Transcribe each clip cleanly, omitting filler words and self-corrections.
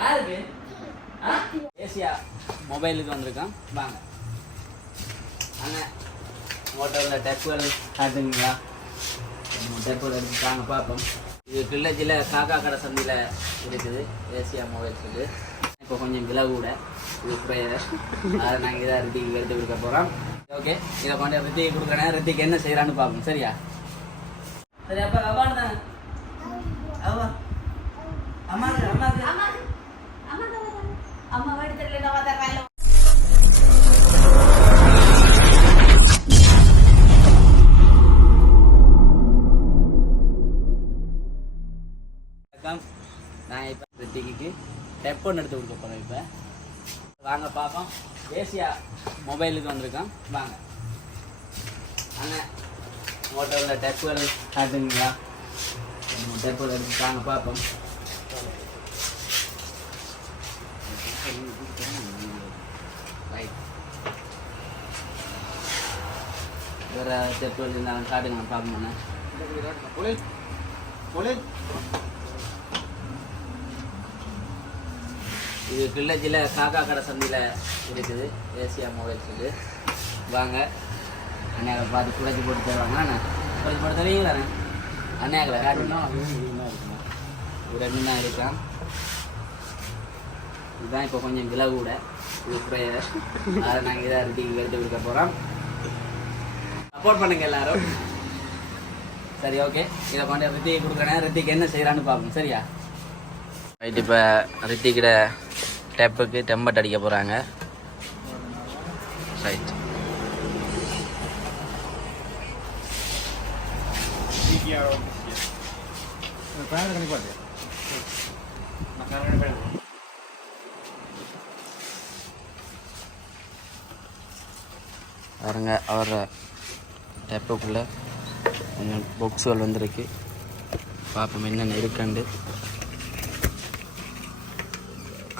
யாருக்கு ஏசியா மொபைலுக்கு வந்திருக்கோம். வாங்க அண்ணன் மோட்டரில் டெப்புகள் காட்டுங்களா? டெப்புகள் எடுத்து வாங்க பார்ப்போம். இது கிள்ளச்சியில் காக்கா கடை சந்தையில் இருக்குது ஏசியா மொபைல்ஸுக்கு. இப்போ கொஞ்சம் விலை கூட இது குறைய, அதை நாங்கள் இதை ரித்திக்கு எடுத்து கொடுக்க போகிறோம். ஓகே, இதை கொண்டு ரித்திக்கு கொடுக்குறேன். ரித்திக்கு என்ன செய்யறான்னு பார்ப்போம். சரியா? சரி, அப்போ அவான் தானே அவா அம்மாக்கு அம்மாக்கு அம்மா வீடு தெரியல வந்தாங்க. நான் இப்போ ரித்திக்கு டெப் ஒன்று எடுத்து கொடுக்க போகிறேன். இப்போ வாங்க பார்ப்போம். ஏசியா மொபைலுக்கு வந்திருக்கோம். வாங்க அண்ணன் மோட்டரில் டெப்புகள் காட்டுங்களா? டெப்புகள் எடுத்து வாங்க பார்ப்போம். வேறு டெப்புகள் இருந்தாலும் காட்டுங்க பார்ப்போம். இது கிள்ளச்சியில் காக்கா கடை சந்தையில் இருக்குது ஏசியா மொபைல்ஸுக்கு. வாங்க அண்ணாக்களை பார்த்து குறைச்சி போட்டு தருவாங்க. அண்ணா குறைச்சி போட்டு தருவீங்களாண்ணே? அண்ணாக்களை காட்டணும். ஒரு 2 தான் இருக்கான். இதுதான் இப்போ கொஞ்சம் விலை கூட இது குறைய, அதை நாங்கள் இதை ரித்திக்கு எடுத்து கொடுக்க போகிறோம். சப்போர்ட் பண்ணுங்க எல்லாரும். சரி, ஓகே, இதை கொண்டு ரித்திக்கு கொடுக்குறேன். ரித்திக்கு என்ன செய்யறான்னு பார்ப்போம். சரியா? ரைட், இப்போ ரித்திக்கிட்ட டெப்புக்கு டெம்பட் அடிக்க போகிறாங்க. ரைட், பாருங்க அவர் டெப்புக்குள்ளே கொஞ்சம் பாக்ஸுகள் வந்துருக்கு. பார்ப்போம் என்னென்ன இருக்குண்டு.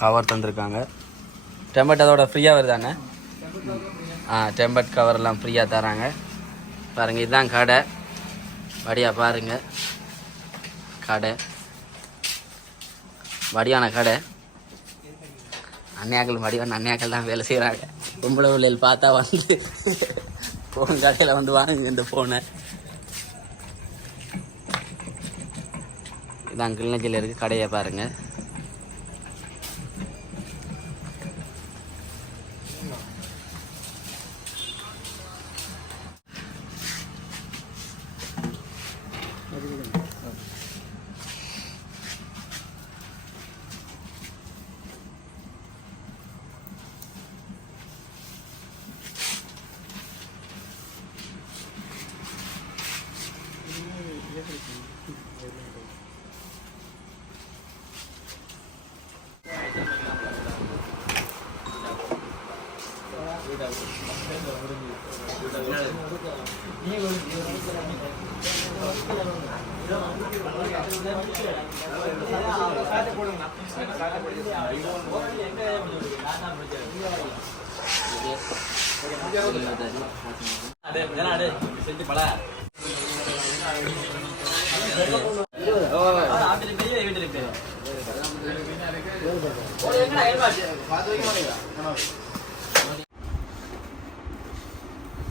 கவர் தந்துருக்காங்க. டெம்பட் அதோட ஃப்ரீயாக வருதானே? டெம்பட் கவர்லாம் ஃப்ரீயாக தராங்க. பாருங்கள், இதுதான் கடை. வடியாக பாருங்கள், கடை வடியான கடை. அன்னையாக்கள் வடிவான அன்னையாக்கள் தான் வேலை செய்கிறாங்க. பொம்பளை பிள்ளைகள் பார்த்தா வந்து ஃபோன் கடையில் வந்து வாங்குங்க இந்த ஃபோனை. இதான் கிளிநொச்சியில் இருக்குது கடையை பாருங்கள்.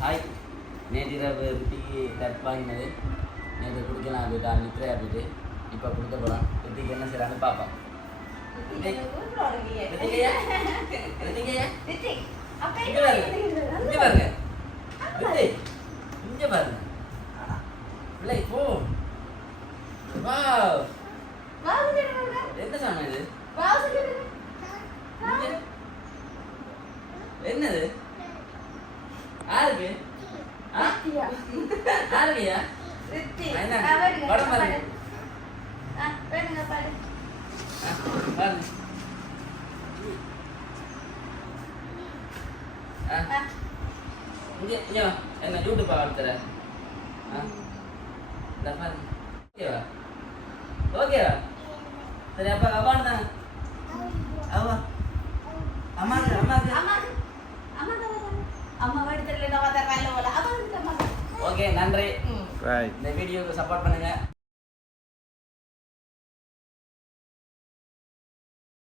ஹாய், நேற்று ரித்திக்கு டப் வாங்கினது நேற்று கொடுக்கலாம். போயிட்டு 6 லிட்டரே போயிட்டு இப்போ கொடுக்க போகலாம். ரித்திக்கு என்ன செய்யறான்னு பார்ப்போம். இங்கே பாருங்க பிள்ளை போ. என்ன சாமி இது? என்னது? யாருக்கு? யாருக்கையா? படம் பாருங்க. என்ன யூடியூப் வளர்த்துற? ஓகேவா? ஓகேவா? சரி, அப்ப அவான் தான் அவா அம்மாக்கு அம்மாக்கு அம்மா வீடு தெரியல வந்தாங்க. ஓகே, நன்றி. இந்த வீடியோக்கு சப்போர்ட் பண்ணுங்க.